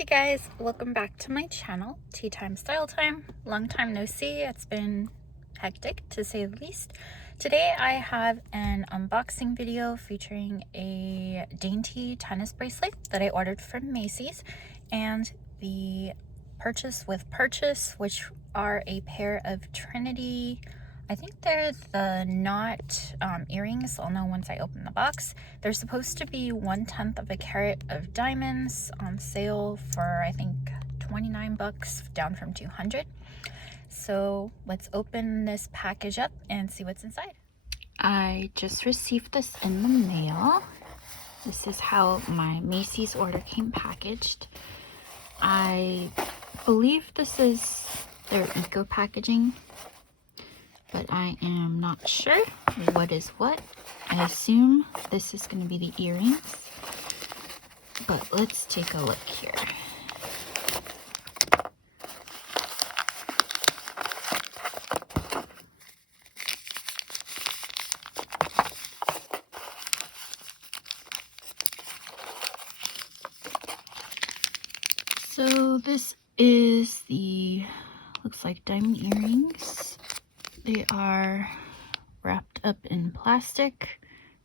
Hey guys, welcome back to my channel, Tea Time Style Time. Long time no see. It's been hectic to say the least. Today I have an unboxing video featuring a dainty tennis bracelet that I ordered from Macy's and the purchase with purchase, which are a pair of Trinity, I think they're the knot earrings. I'll know once I open the box. They're supposed to be 1/10 of a carat of diamonds on sale for I think 29 bucks, down from 200. So let's open this package up and see what's inside. I just received this in the mail. This is how my Macy's order came packaged. I believe this is their eco packaging, but I am not sure what is what. I assume this is going to be the earrings, but let's take a look here. So this is the, looks like diamond earrings. They are wrapped up in plastic.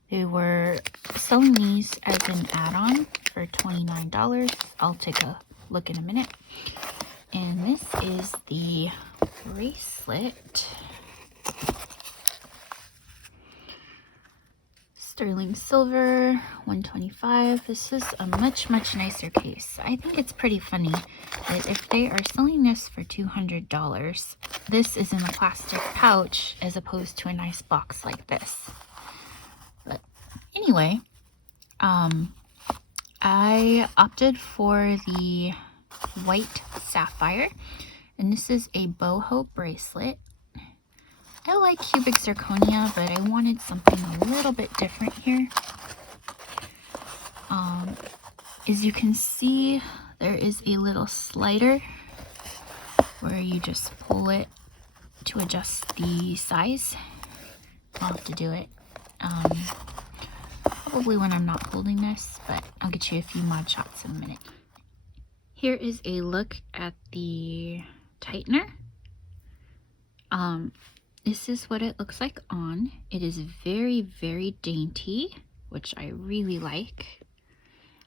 They were selling these as an add-on for $29. I'll take a look in a minute. And this is the bracelet. Sterling silver, 125. This is a much nicer case. I think it's pretty funny that if they are selling this for $200, this is in a plastic pouch as opposed to a nice box like this. But anyway, I opted for the white sapphire, and this is a boho bracelet. I like cubic zirconia, but I wanted something a little bit different here. As you can see, there is a little slider where you just pull it to adjust the size. I'll have to do it probably when I'm not holding this, but I'll get you a few mod shots in a minute. Here is a look at the tightener. This is what it looks like on. It is very dainty, which I really like.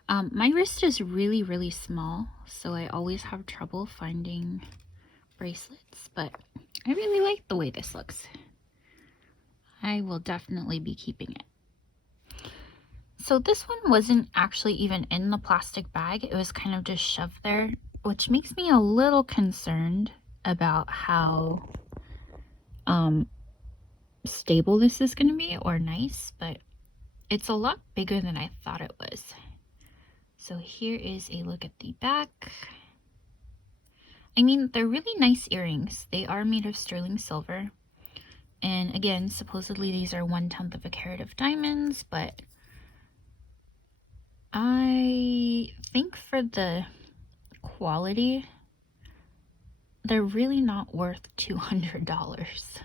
My wrist is really small, so I always have trouble finding bracelets, but I really like the way this looks. I will definitely be keeping it. So this one wasn't actually even in the plastic bag. It was kind of just shoved there, which makes me a little concerned about how stable this is going to be, or nice, but it's a lot bigger than I thought it was. So here is a look at the back. I mean, they're really nice earrings. They are made of sterling silver, and again, supposedly these are 1/10 of a carat of diamonds, but I think for the quality, they're really not worth $200.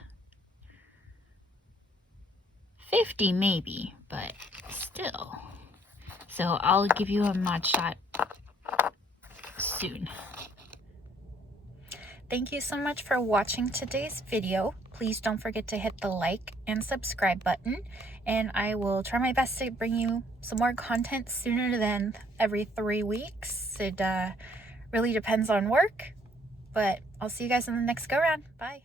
$50 maybe, but still. So I'll give you a mod shot soon. Thank you so much for watching today's video. Please don't forget to hit the like and subscribe button, and I will try my best to bring you some more content sooner than every 3 weeks. It really depends on work, but I'll see you guys in the next go round. Bye.